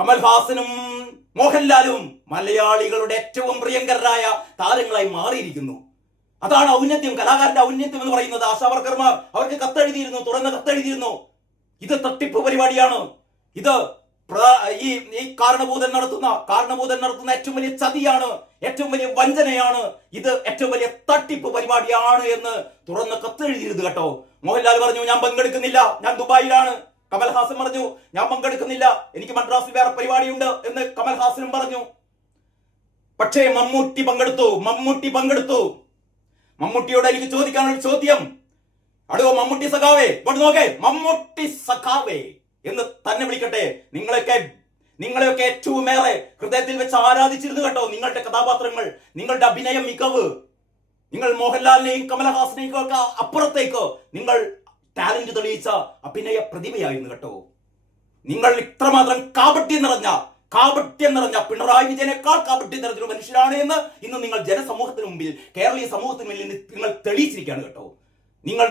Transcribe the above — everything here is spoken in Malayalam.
കമൽഹാസനും മോഹൻലാലും മലയാളികളുടെ ഏറ്റവും പ്രിയങ്കരായ താരങ്ങളായി മാറിയിരിക്കുന്നു. അതാണ് ഔന്നത്യം കലാകാരന്റെ ഔന്നത്യം എന്ന് പറയുന്നത്. ആശാവർക്കർമാർ അവർക്ക് കത്തെഴുതിയിരുന്നു തുറന്ന കത്തെഴുതിയിരുന്നു. ഇത് തട്ടിപ്പ് പരിപാടിയാണ്. ഇത് ഈ ഈ കാരണഭൂതൻ നടത്തുന്ന കാരണഭൂതൻ നടത്തുന്ന ഏറ്റവും വലിയ ചതിയാണ് ഏറ്റവും വലിയ വഞ്ചനയാണ്. ഇത് ഏറ്റവും വലിയ തട്ടിപ്പ് പരിപാടിയാണ് എന്ന് തുറന്ന് കത്തെഴുതിയിരുന്നു കേട്ടോ. മോഹൻലാൽ പറഞ്ഞു ഞാൻ പങ്കെടുക്കുന്നില്ല. ഞാൻ ദുബായിലാണ്. കമൽഹാസൻ പറഞ്ഞു ഞാൻ പങ്കെടുക്കുന്നില്ല. എനിക്ക് മദ്രാസിൽ വേറെ പരിപാടിയുണ്ട് എന്ന് കമൽഹാസനും പറഞ്ഞു. പക്ഷേ മമ്മൂട്ടി പങ്കെടുത്തു മമ്മൂട്ടി പങ്കെടുത്തു. മമ്മൂട്ടിയോട് എനിക്ക് ചോദിക്കാനുള്ള ചോദ്യം. അടുവോ മമ്മൂട്ടി സഖാവേ ഇങ്ങോട്ട് നോക്കേ. മമ്മൂട്ടി സഖാവേ എന്ന് തന്നെ വിളിക്കട്ടെ. നിങ്ങളൊക്കെ നിങ്ങളെയൊക്കെ ഏറ്റവും ഏറെ ഹൃദയത്തിൽ വെച്ച് ആരാധിച്ചിരുന്നു കേട്ടോ നിങ്ങളുടെ കഥാപാത്രങ്ങൾ നിങ്ങളുടെ അഭിനയം മികവ്. നിങ്ങൾ മോഹൻലാലിനെയും കമലഹാസിനെയും ഒക്കെ അപ്പുറത്തേക്കോ. നിങ്ങൾ ടാലന്റ് തെളിയിച്ച അഭിനയ പ്രതിഭയായിരുന്നു കേട്ടോ. നിങ്ങൾ ഇത്രമാത്രം കാപട്യം നിറഞ്ഞ കാപട്യം നിറഞ്ഞ പിണറായി വിജയനേക്കാൾ കാപട്യം നിറഞ്ഞ മനുഷ്യരാണ് എന്ന് ഇന്ന് നിങ്ങൾ ജനസമൂഹത്തിന് മുമ്പിൽ കേരളീയ സമൂഹത്തിന് മുമ്പിൽ നിങ്ങൾ തെളിയിച്ചിരിക്കുകയാണ് കേട്ടോ. നിങ്ങൾ